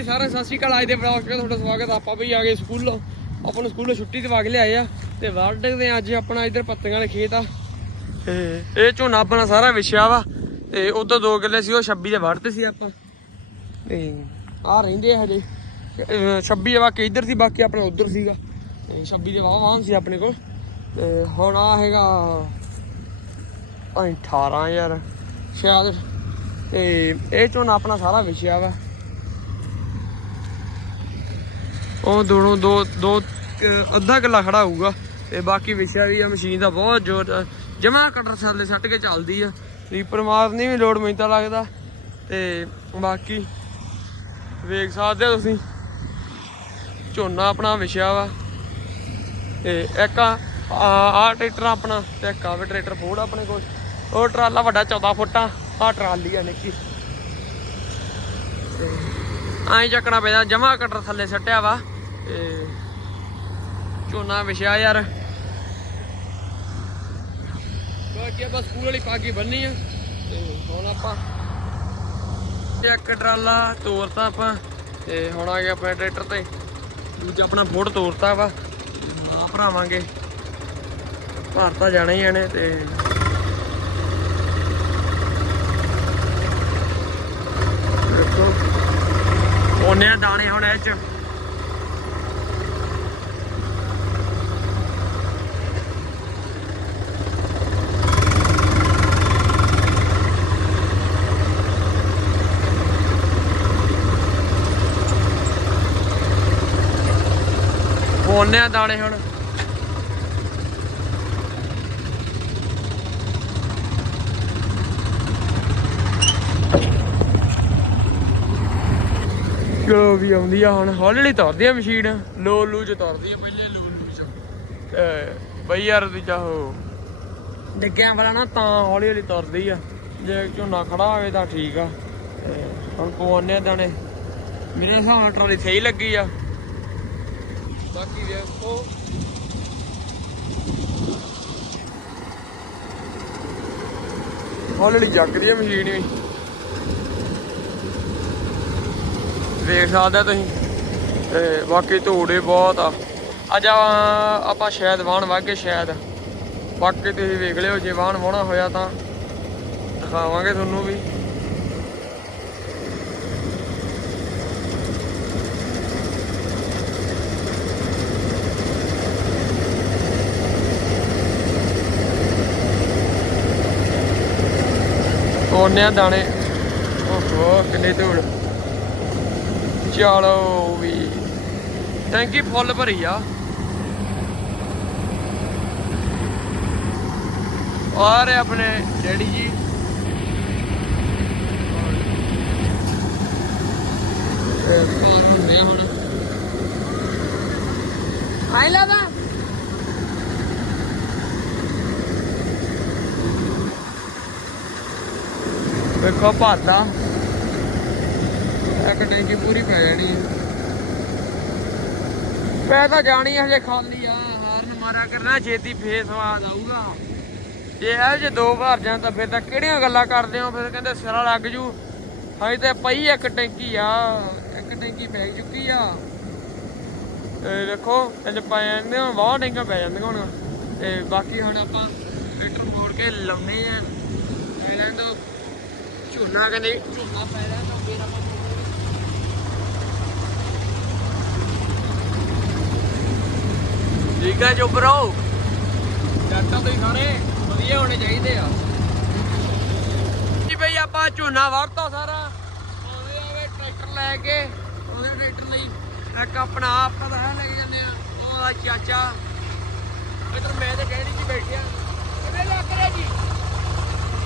ਬਈ ਸਾਰਿਆਂ ਸਤਿ ਸ਼੍ਰੀ ਅਕਾਲ। ਅੱਜ ਦੇ ਵਲੌਗ 'ਚ ਤੁਹਾਡਾ ਸਵਾਗਤ ਆਪਾਂ ਬਈ ਆ ਗਏ ਸਕੂਲੋਂ। ਆਪਾਂ ਨੂੰ ਸਕੂਲੋਂ ਛੁੱਟੀ ਦਵਾ ਕੇ ਲਿਆਏ ਆ ਤੇ ਵਰਡਦੇ ਆ। ਅੱਜ ਆਪਣਾ ਇੱਧਰ ਪੱਤੀਆਂ ਵਾਲੇ ਖੇਤ ਆ। ਤੇ ਇਹ ਝੋਨਾ ਆਪਣਾ ਸਾਰਾ ਵਿਛਿਆ ਵਾ ਤੇ ਉਦੋਂ ਦੋ ਕਿੱਲੇ ਸੀ, ਉਹ 26 ਦੇ ਵੜਤੇ ਸੀ ਆਪਾਂ। ਤੇ ਆ ਰਹਿੰਦੇ ਹਜੇ। ਅਹ 26 ਦੇ ਬਾਕੀ ਇੱਧਰ ਸੀ, ਬਾਕੀ ਆਪਣਾ ਉੱਧਰ ਸੀਗਾ। ਤੇ 26 ਦੇ ਵਾਹ ਵਾਹਨ ਸੀ ਆਪਣੇ ਕੋਲ। ਤੇ ਹੁਣ ਆ ਹੈਗਾ ਭਾਈ 18 ਯਾਰ ਸ਼ਾਇਦ। ਤੇ ਇਹ ਝੋਨਾ ਆਪਣਾ ਸਾਰਾ ਵਿਛਿਆ ਵਾ। ਉਹ ਦੋਨੋਂ ਦੋ ਦੋ ਅੱਧਾ ਕਿੱਲਾ ਖੜਾ ਹੋਊਗਾ। ਤੇ ਬਾਕੀ ਵਿਸ਼ਾ ਵੀ ਆ, ਮਸ਼ੀਨ ਦਾ ਬਹੁਤ ਜ਼ੋਰ ਜਮਾ ਕਟਰ ਥੱਲੇ ਸੱਟ ਕੇ ਚੱਲਦੀ ਆ। ਰੀਪਰ ਮਾਰਨੀ ਵੀ ਲੋਡ ਮੈਨੂੰ ਤਾਂ ਲੱਗਦਾ। ਤੇ ਬਾਕੀ ਵੇਖ ਸਕਦੇ ਹੋ ਤੁਸੀਂ। ਝੋਨਾ ਆਪਣਾ ਵਿਸ਼ਾ ਵਾ। ਤੇ ਇੱਕ ਆ ਆ ਟਰੈਕਟਰ ਆਪਣਾ ਤੇ ਇੱਕ ਆ ਵੀ ਟਰੈਕਟਰ ਫੋੜ ਆਪਣੇ ਕੋਲ। ਉਹ ਟਰਾਲਾ ਵੱਡਾ 14 ਫੁੱਟ ਆ। ਟਰਾਲੀ ਆ ਨਿੱਕੀ। ਐਂ ਚੱਕਣਾ ਪੈਂਦਾ, ਜਮਾ ਕਟਰ ਥੱਲੇ ਸੱਟਿਆ ਵਾ। ਤੇ ਝੋਨਾ ਵਿਛਿਆ ਯਾਰ। ਬਾਕੀ ਬਸ ਸਕੂਲ ਵਾਲੀ ਪਾਗੀ ਬੰਨੀ ਆ ਤੇ ਹੁਣ ਆਪਾਂ ਇੱਕ ਟਰਾਲਾ ਤੋਰਤਾ ਆਪਾਂ ਤੇ ਹੁਣ ਆ ਗਿਆ ਆਪਣੇ ਟਰੈਕਟਰ ਤੇ। ਦੂਜਾ ਆਪਣਾ ਫੋੜ ਤੋਰਤਾ ਵਾ। ਆ ਭਰਾਵਾਂਗੇ। ਭਾਰਤਾ ਜਾਣਾ ਹੀ ਆਣੇ ਤੇ ਉਹਨੇ ਦਾਣੇ ਹੁਣ ਇਹ ਚ। ਉਹਨੇ ਆ ਦਾਣੇ ਹੁਣ। ਚਲੋ ਵੀ ਆਉਂਦੀ ਆ ਹੁਣ। ਹੌਲੀ ਹੌਲੀ ਤੁਰਦੀ ਆ ਮਸ਼ੀਨ। ਲੋ ਲੂ ਚ ਤੁਰਦੀ ਆ ਪਹਿਲੇ, ਲੂ ਲੂ ਚ। ਤੇ ਬਈ ਯਾਰ ਦੂਜਾ ਹੋ। ਡਿੱਗਿਆਂ ਵਾਲਾ ਨਾ ਤਾਂ ਹੌਲੀ ਹੌਲੀ ਤੁਰਦੀ ਆ। ਜੇ ਝੋਨਾ ਖੜਾ ਹੋਵੇ ਤਾਂ ਠੀਕ ਆ। ਤੇ ਹੁਣ ਪਵਾਉਣੇ ਆ ਦਾਣੇ। ਮੇਰੇ ਹਿਸਾਬ ਨਾਲ ਟਰਾਲੀ ਸਹੀ ਲੱਗੀ ਆ। ਬਾਕੀ ਵੇਖੋ ਹੌਲੀ ਜੱਗਦੀ ਹੈ ਮਸ਼ੀਨ ਵੀ। ਵੇਖ ਸਕਦੇ ਤੁਸੀਂ। ਤੇ ਬਾਕੀ ਧੂੜੇ ਬਹੁਤ ਆ। ਅੱਜ ਆਪਾਂ ਸ਼ਾਇਦ ਵਾਹਣ ਵਾਗੇ ਸ਼ਾਇਦ। ਬਾਕੀ ਤੁਸੀਂ ਵੇਖ ਲਿਓ, ਜੇ ਵਾਹਣ ਵਾਹਣਾ ਹੋਇਆ ਤਾਂ ਦਿਖਾਵਾਂਗੇ ਤੁਹਾਨੂੰ ਵੀ। ਉਹਨੇ ਆ ਦਾਣੇ। ਓਹੋ, ਕਿੰਨੇ ਧੂੜ। ਚਲੋ ਵੀ। ਟੈਂਕੀ ਫੁੱਲ ਭਰੀ ਆ। ਆ ਰਹੇ ਆਪਣੇ ਡੈਡੀ ਜੀ। ਪਾਰ ਹੁੰਦੇ ਹੁਣ ਆਈ ਲਾਵਾ ਵੇਖੋ ਭਾਦਾ ਇੱਕ ਟੈਂਕੀ ਪੂਰੀ ਪੈ ਜਾਣੀ ਹੈ ਪੈ ਤਾਂ ਜਾਣੀ ਹੈ ਹਜੇ ਖਾਲੀ ਆ। ਹਾਰਨ ਮਾਰਿਆ ਕਰਨਾ, ਛੇਤੀ ਫੇਰ ਸਵਾਦ ਆਊਗਾ। ਜੇ ਇਹ ਜੇ ਦੋ ਘਰ ਜਾਂ ਤਾਂ ਫਿਰ ਤਾਂ ਕਿਹੜੀਆਂ ਗੱਲਾਂ ਕਰਦੇ ਹੋ? ਫਿਰ ਕਹਿੰਦੇ ਸਿਰਾ ਲੱਗ ਜੂ। ਹਜੇ ਤੇ ਪਈ ਇੱਕ ਟੈਂਕੀ ਆ। ਇੱਕ ਟੈਂਕੀ ਪੈ ਚੁੱਕੀ ਆ। ਤੇ ਵੇਖੋ ਇਹ ਪੈ ਜਾਂਦੇ ਹੁਣ ਬਹੁਤ ਟੈਂਕਾਂ ਪੈ ਜਾਂਦੀਆਂ ਹੁਣ ਤੇ ਬਾਕੀ ਹੁਣ ਆਪਾਂ ਟਰੈਕਟਰ ਮੋੜ ਕੇ ਲਾਉਨੇ ਆ। ਆਈਲੈਂਡ ਝੂਨਾ ਕਹਿੰਦੇ ਝੂਨਾ ਪੈ ਰਿਹਾ ਤਾਂ ਫੇਰ ਆਪਾਂ ਠੀਕ ਆ ਰਹੋ ਜੱਟਾਂ ਤੋਂ ਹੀ ਸਾਰੇ ਵਧੀਆ ਹੋਣੇ ਚਾਹੀਦੇ ਆ। ਜੀ ਬਈ ਆਪਾਂ ਝੋਨਾ ਵੜਤਾ ਸਾਰਾ। ਆਉਂਦੇ ਆਵੇ ਟਰੈਕਟਰ ਲੈ ਕੇ ਉਹਦੇ ਟਰੈਕਟਰ ਲਈ ਇੱਕ ਆਪਣਾ ਆਪਾਂ ਤਾਂ ਹੈ ਲੈ ਕੇ ਜਾਂਦੇ ਆ ਉਹਦਾ ਚਾਚਾ। ਇਧਰ ਮੈਂ ਤੇ ਡੈਡੀ ਜੀ ਬੈਠੇ ਆ ਕਿਵੇਂ ਲੱਗ ਰਿਹਾ ਜੀ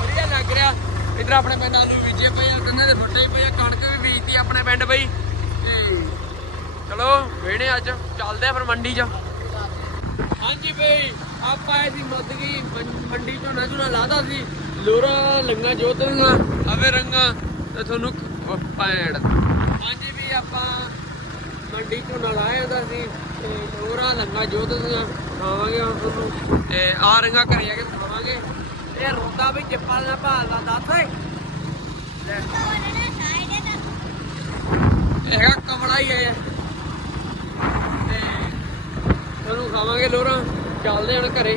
ਵਧੀਆ ਲੱਗ ਰਿਹਾ ਇਧਰ ਆਪਣੇ ਪਿੰਡ ਆਲੂ ਬੀਜੇ ਪਏ ਆ ਗੰਨਾਂ ਦੇ ਫੱਟੇ ਪਏ ਆ, ਕਣਕ ਵੀ ਬੀਜਤੀ ਆਪਣੇ ਪਿੰਡ ਬਈ। ਤੇ ਚਲੋ ਵੇਣੇ ਅੱਜ, ਚੱਲਦੇ ਆ ਫਿਰ ਮੰਡੀ 'ਚ। ਹਾਂਜੀ ਬਈ, ਆਪਾਂ ਆਏ ਮਦਗੀ ਮੰਡੀ ਤੋਂ ਨਜ਼ੂਰਾ ਲਾਦਾ ਸੀ। ਲੋਰਾ, ਲੰਗਾ ਜੋਤੀਆਂ ਅਵੇ ਰੰਗਾ, ਤੇ ਤੁਹਾਨੂੰ ਪੈੜ ਹਾਂਜੀ ਵੀ ਆਪਾਂ ਮੰਡੀ ਤੋਂ ਨਾਲ ਆਏ ਹੁੰਦਾ ਸੀ, ਤੇ ਲੋਰਾ, ਲੰਗਾ ਜੋਤੀਆਂ ਖਾਵਾਂਗੇ ਹੁਣ ਤੁਹਾਨੂੰ। ਤੇ ਆ ਰੰਗਾ ਘਰੇ ਆ ਕੇ ਖਾਵਾਂਗੇ ਇਹ ਰੋਂਦਾ ਵੀ ਚੱਪਲ ਨਾ ਭਾਲਦਾ ਦੱਸ ਓਏ ਲੈ। ਇਹ ਹੈਗਾ ਪਤਾ ਹੀ ਹੈ ਤੇ ਤੁਹਾਨੂੰ ਖਾਵਾਂਗੇ ਲੋਰਾਂ ਚੱਲਦੇ ਹਣ ਘਰੇ।